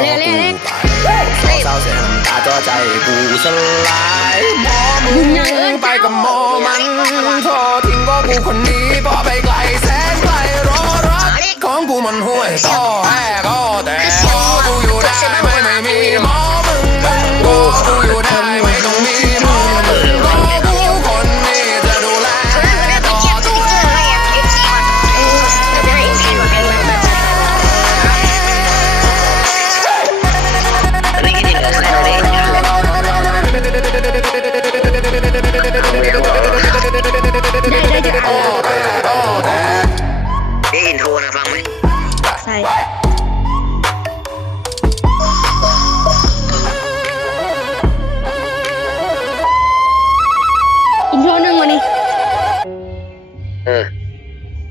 กูไปสาวเสียน้ำตาจ่อใจกูสลายหมอมึงไปกับหมอมันโทษทิ้งก็กูคนนี้พอไปไกลแสนไกลรอรักของกูมันห่วยต่อแห่ก็แต่หมอกูอยู่ได้ไม่มีหมอมึงก็กูอยู่ได้ไม่ต้องมีหมอมึงก็กูคนนี้จะดูแลต่อตัว ได้อินโทรนะฟังไหมใช่อินโทรหนึ่งวันนี้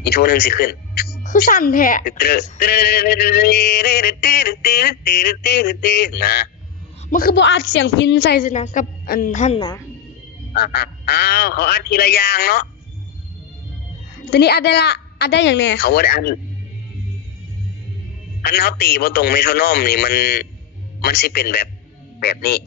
อินโทรหนึ่งสิขึ้นคือสั่นแท้นะมันคือบ่อัดเสียงพินใส่สินะกับอันท่านนะอ้าวเขาอัดทีละอย่างเนาะตอนนี้อัดได้ละอัดได้อย่างแน่เขาว่าอันเขาตีบนตรงเมโทรโนมนี่มันสิเป็นแบบนี้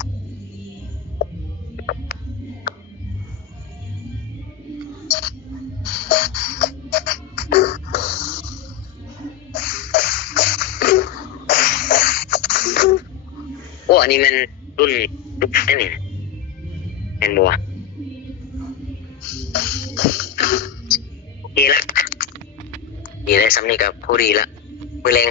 โอ้อันนี้มันรุ่นไอ้นี่เป็นบัวโอเคละดีเลยสำนีกับผู้ดีละมือแรง